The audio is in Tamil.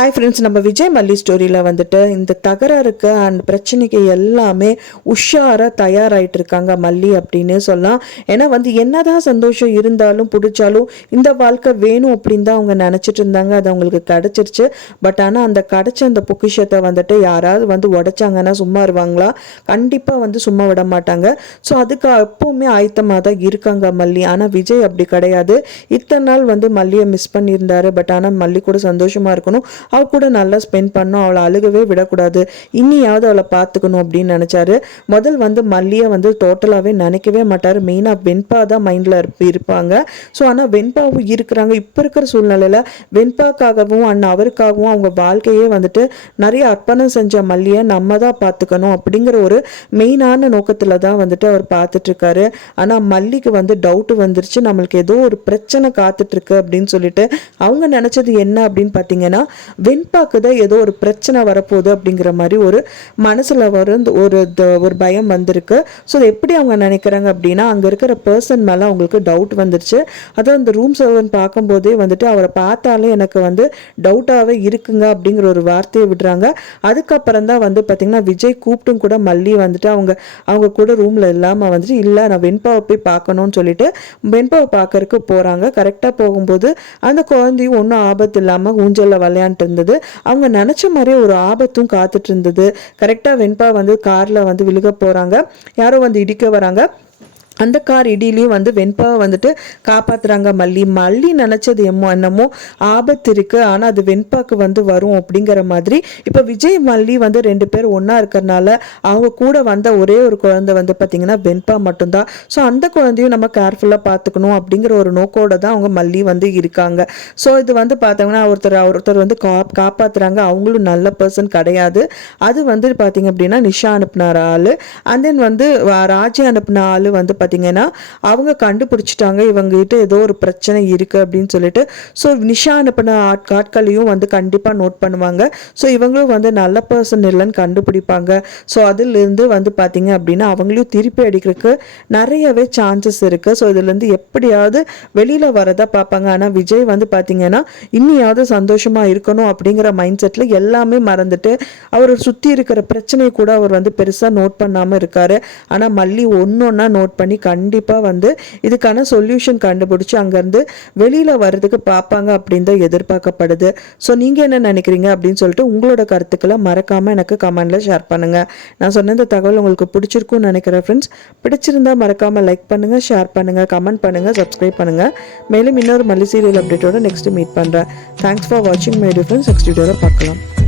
ஹாய் ஃப்ரெண்ட்ஸ் நம்ம விஜய் மல்லி ஸ்டோரியில் வந்துட்டு இந்த தகராறுக்கு அண்ட் பிரச்சனைக்கு எல்லாமே உஷாராக தயாராகிட்டு இருக்காங்க மல்லி அப்படின்னு சொல்லலாம். ஏன்னா வந்து என்னதான் சந்தோஷம் இருந்தாலும் பிடிச்சாலும் இந்த வாழ்க்கை வேணும் அப்படின்னு தான் அவங்க நினச்சிட்டு இருந்தாங்க. அது அவங்களுக்கு கிடச்சிருச்சு. பட் ஆனால் அந்த கிடச்ச அந்த பொக்கிஷத்தை வந்துட்டு யாராவது வந்து உடைச்சாங்கன்னா சும்மா இருவாங்களா? கண்டிப்பாக வந்து சும்மா விட மாட்டாங்க. ஸோ அதுக்கு எப்போவுமே ஆயத்தமாக தான் இருக்காங்க மல்லி. ஆனால் விஜய் அப்படி கிடையாது. இத்தனை நாள் வந்து மல்லியை மிஸ் பண்ணியிருந்தாரு. பட் ஆனால் மல்லி கூட சந்தோஷமாக இருக்கணும். அவ கூட நல்லா ஸ்பெண்ட் பண்ணோம். அவளை அழுகவே விடக்கூடாது. இனியாவது அவளை பார்த்துக்கணும் அப்படின்னு நினச்சாரு. முதல் வந்து மல்லியை வந்து டோட்டலாகவே நினைக்கவே மாட்டார். மெயினாக வெண்பா தான் மைண்டில் இருப்பாங்க. ஸோ ஆனால் வெண்பாவும் இருக்கிறாங்க. இப்போ இருக்கிற சூழ்நிலையில் வெண்பாக்காகவும் அண்ட் அவருக்காகவும் அவங்க வாழ்க்கையே வந்துட்டு நிறைய அர்ப்பணம் செஞ்ச மல்லியை நம்ம தான் பார்த்துக்கணும் அப்படிங்கிற ஒரு மெயினான நோக்கத்தில் தான் வந்துட்டு அவர் பார்த்துட்ருக்காரு. ஆனால் மல்லிக்கு வந்து டவுட்டு வந்துருச்சு. நம்மளுக்கு ஏதோ ஒரு பிரச்சனை காத்துட்ருக்கு அப்படின்னு சொல்லிட்டு அவங்க நினச்சது என்ன அப்படின்னு பார்த்தீங்கன்னா வெண்பாக்கு தான் ஏதோ ஒரு பிரச்சனை வரப்போகுது அப்படிங்கிற மாதிரி ஒரு மனசில் வரும் ஒரு ஒரு பயம் வந்திருக்கு. ஸோ அதை எப்படி அவங்க நினைக்கிறாங்க அப்படின்னா அங்கே இருக்கிற பர்சன் மேலே அவங்களுக்கு டவுட் வந்துருச்சு. அதான் அந்த ரூம் சர்வன் பார்க்கும்போதே வந்துட்டு அவரை பார்த்தாலே எனக்கு வந்து டவுட்டாகவே இருக்குங்க அப்படிங்கிற ஒரு வார்த்தையை விடுறாங்க. அதுக்கப்புறம் தான் வந்து பார்த்திங்கன்னா விஜய் கூப்பிட்டும் கூட மல்லி வந்துட்டு அவங்க அவங்க கூட ரூமில் இல்லாமல் வந்துட்டு இல்லை நான் வெண்பாவை போய் பார்க்கணும்னு சொல்லிட்டு வெண்பாவை பார்க்கறதுக்கு போகிறாங்க கரெக்டாக போகும்போது அந்த குழந்தையும் ஒன்றும் ஆபத்து இல்லாமல் ஊஞ்சலில் விளையாண்டு இருந்தது. அவங்க நினச்ச மாதிரியே ஒரு ஆபத்தும் காத்துட்டு இருந்தது. கரெக்டாக வெண்பா வந்து காரில் வந்து விழுக போகிறாங்க யாரோ வந்து இடிக்க வராங்க. அந்த கார் இடியிலையும் வந்து வெண்பாவை வந்துட்டு காப்பாத்துறாங்க மல்லி. மல்லி நினச்சது எம்மோ என்னமோ ஆபத்து இருக்குது ஆனால் அது வெண்பாக்கு வந்து வரும் அப்படிங்கிற மாதிரி. இப்போ விஜய் மல்லி வந்து ரெண்டு பேர் ஒன்றா இருக்கிறனால அவங்க கூட வந்த ஒரே ஒரு குழந்தை வந்து பார்த்திங்கன்னா வெண்பா மட்டும்தான். ஸோ அந்த குழந்தையும் நம்ம கேர்ஃபுல்லாக பார்த்துக்கணும் அப்படிங்கிற ஒரு நோக்கோட தான் அவங்க மல்லி வந்து இருக்காங்க. ஸோ இது வந்து பார்த்தோங்கன்னா ஒருத்தர் ஒருத்தர் வந்து கா காப்பாற்றுறாங்க அவங்களும் நல்ல பர்சன் கிடையாது. அது வந்து பார்த்திங்க அப்படின்னா நிஷா அனுப்புனார் ஆள். அண்ட் தென் வந்து ராஜி அனுப்பின ஆள் வந்து பார்த்திங்கன்னா அவங்க கண்டுபிடிச்சிட்டாங்க இவங்ககிட்ட ஏதோ ஒரு பிரச்சனை இருக்குது அப்படின்னு சொல்லிட்டு. ஸோ நிஷா அனுப்பின ஆட் ஆட்களையும் வந்து கண்டிப்பாக நோட் பண்ணுவாங்க. ஸோ இவங்களும் வந்து நல்ல பர்சன் இல்லைன்னு கண்டுபிடிப்பாங்க. ஸோ அதுலேருந்து வந்து பார்த்தீங்க அப்படின்னா அவங்களையும் திருப்பி அடிக்கிறதுக்கு நிறையவே சான்சஸ் இருக்குது ஸோ இதுலேருந்து எப்படியாவது வெளியில் வரதா பார்ப்பாங்க. ஆனால் விஜய் வந்து பார்த்தீங்கன்னா இன்னியாவது சந்தோஷமாக இருக்கணும் அப்படிங்கிற மைண்ட் செட்டில் எல்லாமே மறந்துட்டு அவர் சுற்றி இருக்கிற பிரச்சனையை கூட அவர் வந்து பெருசாக நோட் பண்ணாமல் இருக்காரு. ஆனால் மல்லி ஒன்று ஒன்றா நோட் பண்ணி கண்டிப்பாக வந்து இதுக்கான சொல்யூஷன் கண்டுபிடிச்சி அங்கேருந்து வெளியில் வர்றதுக்கு பார்ப்பாங்க அப்படின்னு தான் எதிர்பார்க்கப்படுது. ஸோ நீங்கள் என்ன நினைக்கிறீங்க அப்படின்னு சொல்லிட்டு உங்களோட கருத்துக்களை மறக்காமல் எனக்கு கமெண்டில் ஷேர் பண்ணுங்கள் நான் சொன்ன இந்த தகவல் உங்களுக்கு பிடிச்சிருக்கும்னு நினைக்கிறேன் ஃப்ரெண்ட்ஸ் பிடிச்சிருந்தா மறக்காமல் லைக் பண்ணுங்கள் ஷேர் பண்ணுங்கள் கமெண்ட் பண்ணுங்கள் சப்ஸ்கிரைப் பண்ணுங்கள் மேலும் இன்னொரு மல்லி சீரியல் அப்டேட்டோட நெக்ஸ்ட் மீட் பண்ணுறேன் தேங்க்ஸ் ஃபார் வாட்சிங் மை டிஃப்ரெண்ட்ஸ் நெக்ஸ்ட் வீடியோவில் பார்க்கலாம்.